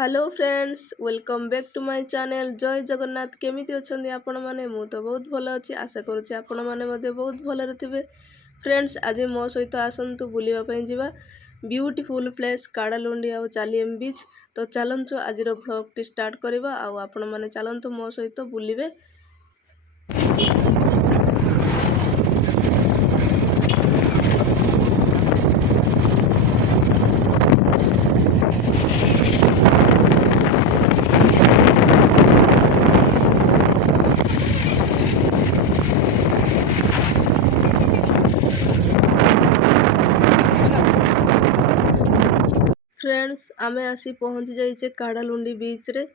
Hello friends welcome back to my channel जय जगन्नाथ केमिति अछंदी आपण माने मु तो बहुत भलो अछि आशा करूछि आपण माने मध्ये बहुत भलो थिबे। फ्रेंड्स आज मो सहित आसंतु बुलिबा पई जिबा ब्यूटीफुल प्लेस काडालुंडी आ चालियम बीच। तो चलंतु आज रो व्लॉग टी स्टार्ट करबा आ आपण माने चलंतु मो सहित बुलिबे। फ्रेंड्स आमे आसी पहुंची जाइए काडालुंडी बीच रे।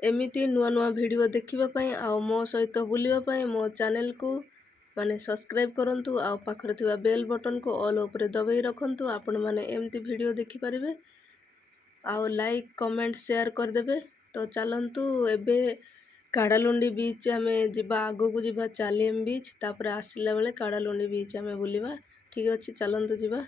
एमिति नुआ नुआ वीडियो देखिबा पई आ मो सहित बुलिबा पई मो चैनल को माने सब्सक्राइब करंतु आ पाखरे थिबा बेल बटन को ऑल ऊपर दबाई रखंतु आपण माने एमिति वीडियो देखि परिबे आ लाइक कमेंट शेयर कर देबे। तो चलंतु एबे काडालुंडी बीच आमे जिबा आगो को जिबा चालियम बीच तापर आसिला बेले काडालुंडी बीच आमे बुलिबा। ठीक अछि चलंतु जिबा।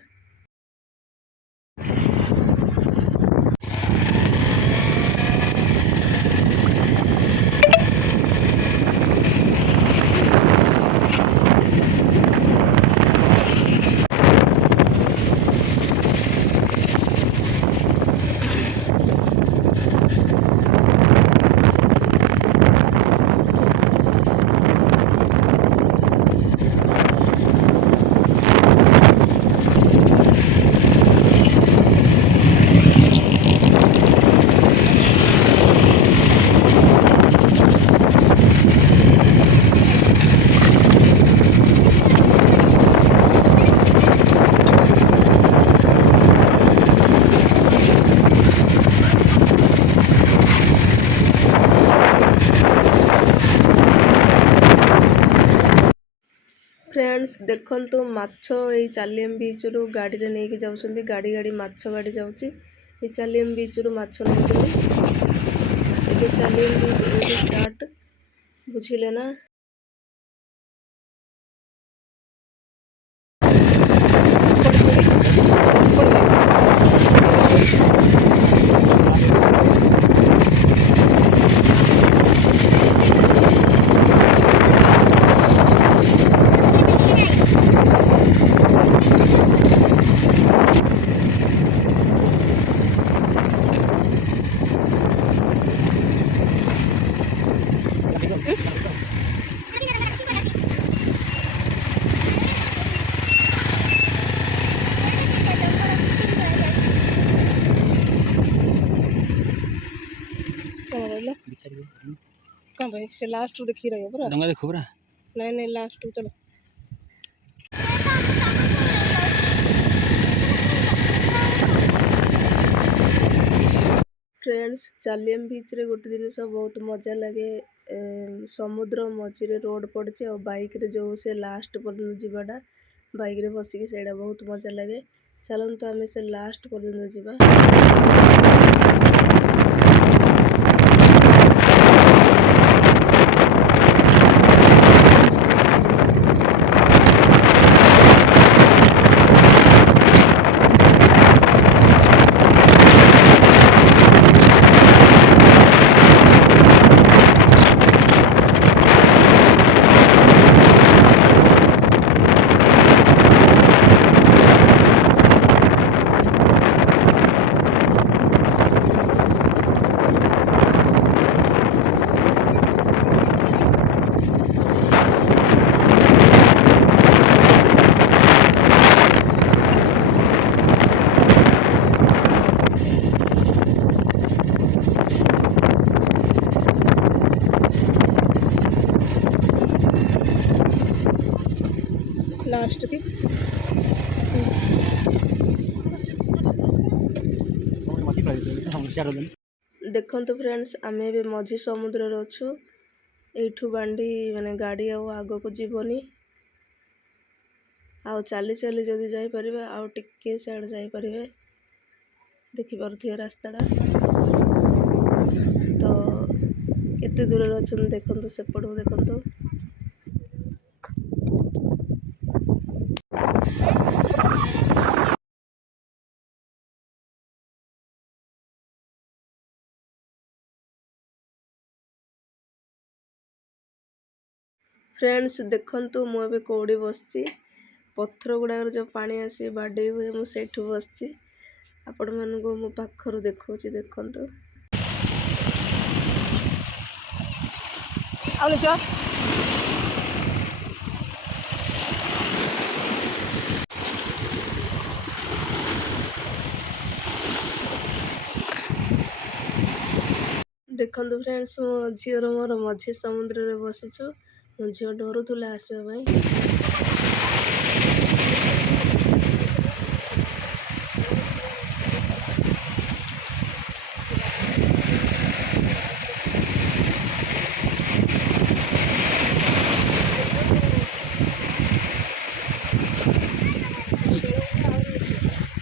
फ्रेंड्स देखंतु माछो ए चालियम बीच रु गाड़ी रे नेकी जाउछंदी गाड़ी गाड़ी माछो गाड़ी जाउची ए चालियम बीच रु माछो नउछंदी। एबे चालियम बीच एबे स्टार्ट बुझिले ना। कहाँ भाई से लास्ट देखी रही हो पूरा डंगा देखो पूरा नहीं नहीं लास्ट चलो। फ्रेंड्स चालियम बीच रे गोटे दिन बहुत मजा लगे। समुद्र मझे रोड पड़े और बाइक रे जो से लास्ट पर्यटन जीवाटा बाइक रे बसिक से बहुत मजा लगे। चलते आम से लास्ट पर्यटन जीवा। लास्ट की देखंतु फ्रेंड्स आमे भी मझी समुद्र रे अछु एठू बांडी माने गाड़ी आगो को जीवनी आ चली चली जदि जाई परिबे आ टिके साइड जाई परिबे देखि परथिए रास्ताटा। तो केते दूर रे अछन देखंतु सेपडू देखंतु। फ्रेंड्स देखंतु मु एबे कोडी बसची पत्थर गुड़ाकर जो पानी आसी बाडे हुए मु सेठु बसची आपण मानको मो पाखरु देखौची देखंतु आले जा देखंतु फ्रेंड्स मो झीर मोर मझी समुद्र रे बसिछु मो झील डरुथुला आसीबा भाई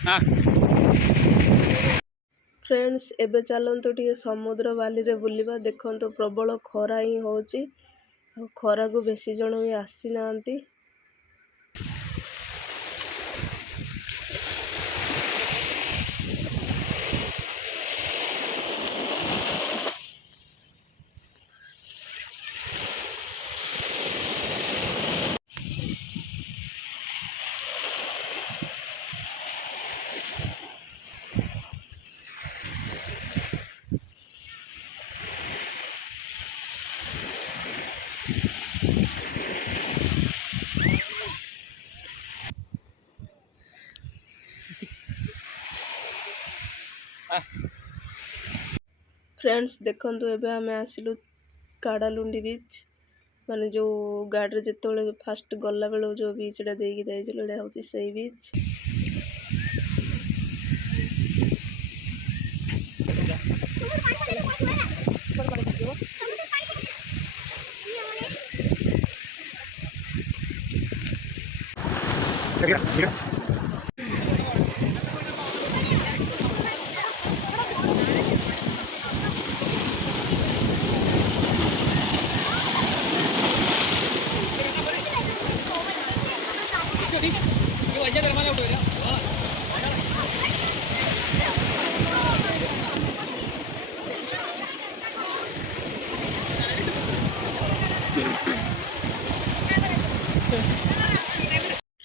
हां फ्रेंड्स एबे चलंतु टिके समुद्र बाली रे बुलिबा देखंतु प्रबल खरा ही होची खरा को बेसी जण भी आसी नांती फ्रेंड्स देखंतु एबे हमें आसिलु काडालुंडी बीच माने जो गाड़ी रे जेतोले फास्ट गल्ला बेलो जो बीच रे देकी जाइछलो एडा होची सेही बीच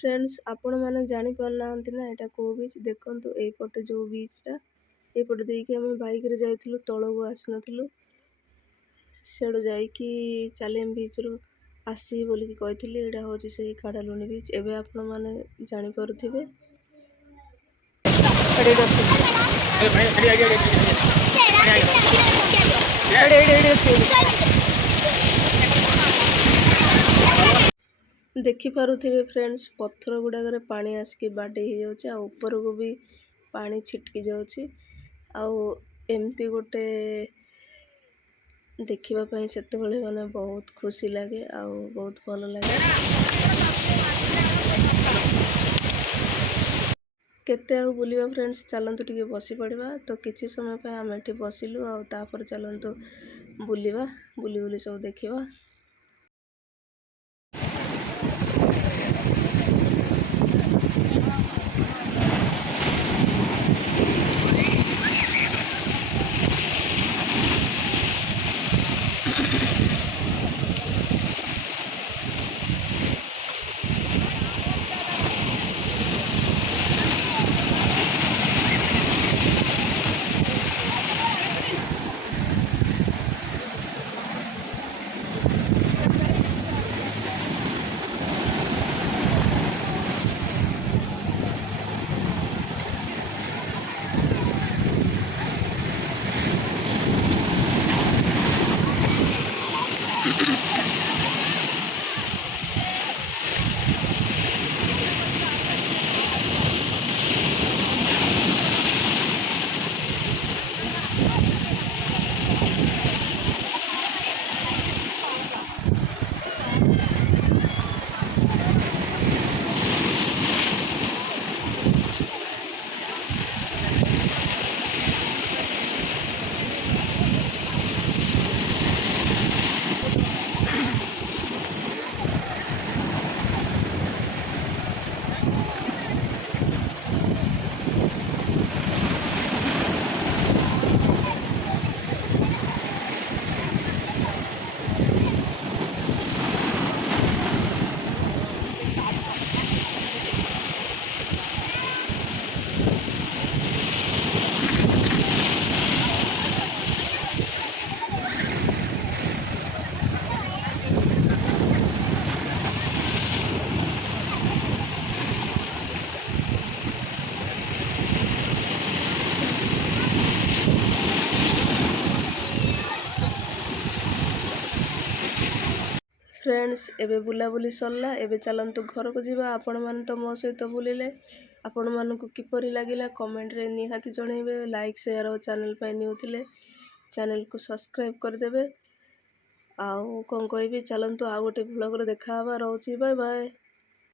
फ्रेंड्स आपण माने जानी पारनांती ना एटा को बीच देखंतु एई पटे जो बीच टा एई पटे देकी हम बाइक रे जाइथिलु तळगु आसनथिलु सेडो जाईकी चालेम बीच रो आसी बोली की कहिथिली एटा होची सेही काडालुनी बीच एबे आपण माने जानी पारुथिबे एडे देखि पारुथिबे फ्रेंड्स पत्थर गुड़ाकर पानी आसिकी बाडे ही जाउची आ ऊपर को भी पानी छिटकी जाउची आ एमती गोटे देखिबा पई सेते बेले माने बहुत खुशी लागे आ बहुत भलो लागे केते आ बुलिबा फ्रेंड्स चलंतु टिके बसी पड़िबा तो किछि समय पे हम एठी बसिलु आ तापर चलंतु बुलिबा बुली बुली सब देखिबा ଫ୍ରେଣ୍ଡସ୍, ଏବେ ବୁଲାବୁଲି ସରିଲା। ଏବେ ଚାଲନ୍ତୁ ଘରକୁ ଯିବା। ଆପଣମାନେ ତ ମୋ ସହିତ ବୁଲିଲେ, ଆପଣମାନଙ୍କୁ କିପରି ଲାଗିଲା କମେଣ୍ଟରେ ନିହାତି ଜଣାଇବେ। ଲାଇକ୍ ସେୟାର ଓ ଚ୍ୟାନେଲ୍ ପାଇଁ ନ୍ୟୁ ଥିଲେ ଚ୍ୟାନେଲ୍କୁ ସବସ୍କ୍ରାଇବ୍ କରିଦେବେ। ଆଉ କ'ଣ କହିବି, ଚାଲନ୍ତୁ ଆଉ ଗୋଟେ ଭ୍ଲଗ୍ରେ ଦେଖା ହେବା। ରହୁଛି, ବାଏ ବାଏ।